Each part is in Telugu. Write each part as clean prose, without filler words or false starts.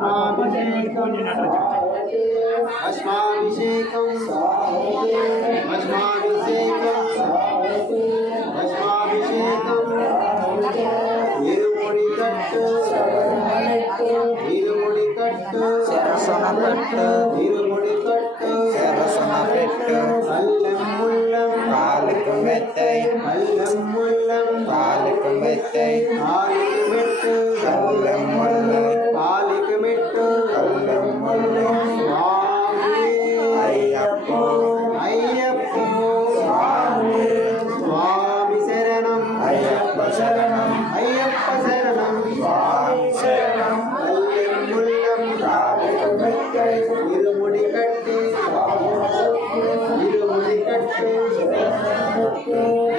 భస్మాభిషేకం భస్మాభిషేకం భస్మాభిషేకం భస్మాభిషేకం ఇరుముడి కట్టు ఇరుముడి కట్టు శరసన పెట్టు ఇరుముడి కట్టు శరసన పెట్టు అల్లం ముల్లం కాలుకు మెత్తై అల్లం ముల్లం కాలుకు మెత్తై కాలుకు మెట్టు అల్లం ముల్లం కాలుకు మెట్టు అల్లం ముల్లం స్వామి అయ్యప్పో అయ్యప్పో స్వామి స్వామి శరణం అయ్యప్ప శరణం అయ్యప్ప శరణం స్వామి శరణం అల్లం ముల్లం కాలుకు మెత్తై ఇరుముడి కట్టి ఇరుముడి కట్టు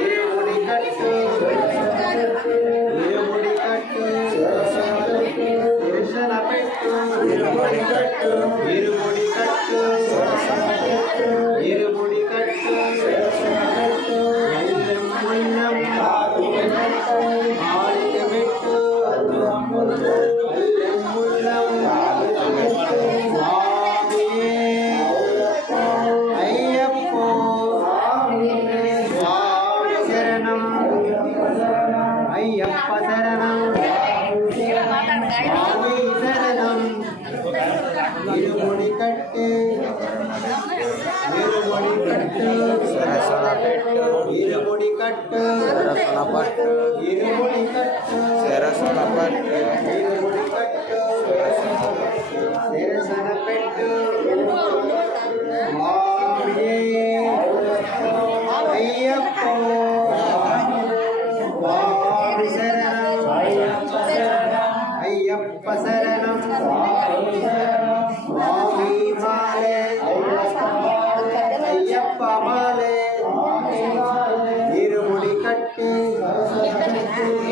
ఇరుముడి కట్టు ఇరుముడి కట్టు దర్శన పెట్టు ఇరుముడి కట్టు ఇరుముడి కట్టు ఇరుముడి కట్టు అల్లం ముల్లం కాలిక పెట్టు అల్లం ముల్లం స్వామి అయ్యప్పో స్వామి శరణం అయ్యప్ప శరణం స్వామి శరణం ఇరుముడి కట్టు ఇరుముడి కట్టు సరసన పెట్టు ఇరుముడి కట్టు సరసన పట్టు ఇరుముడి కట్టు సరసన పట్టు ఇరుముడి కట్టు సరసన పెట్టు స్వామి అయ్యప్పో స్వామి శరణం అయ్యప్ప శరణం స్వామి మాలే అయ్యప్ప మాలే ఇరుముడి కట్టు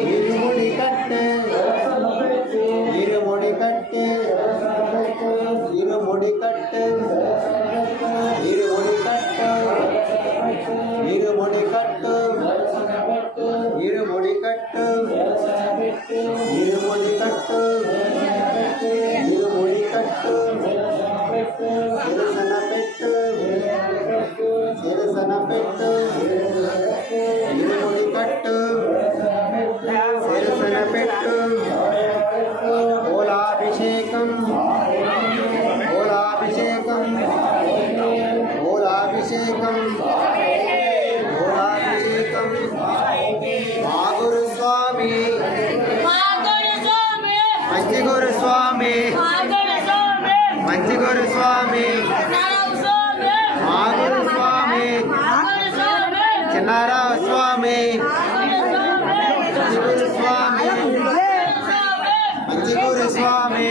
ఇరుముడి కట్టు ఇరుముడి కట్టు ఇరుముడి కట్టు ఇరుముడి కట్టు ఇరుముడి కట్టు ఇరుముడి కట్టు ఇరుముడి కట్టు ఇరుముడి కట్టు శిరసన పెట్టు శిరసన పెట్టు ఇరుముడి కట్టు శిరసన పెట్టు ఓలాభిషేకం ఓలాభిషేకం ఓలాభిషేకం ఓలాభిషేకం మా గురు స్వామి మంచి గురు స్వామి మంచి గురు స్వామి మా గురు స్వామి చిన్నారావు స్వామి మంచి గురు స్వామి మంచి గురు స్వామి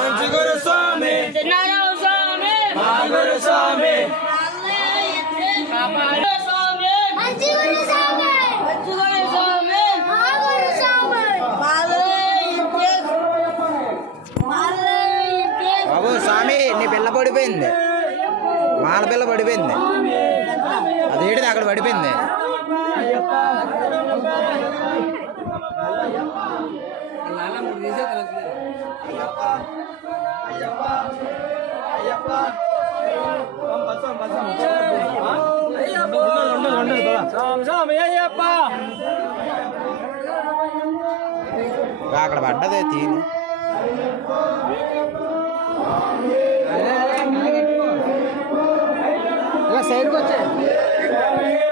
మంచి గురు స్వామి మా గురు స్వామి బాబు స్వామి నీ పిల్ల పడిపోయింది మాల పిల్ల పడిపోయింది అదేంటిది అక్కడ పడిపోయింది అక్కడ పడ్డదే తీని ఇలా సైడ్కి వచ్చాయి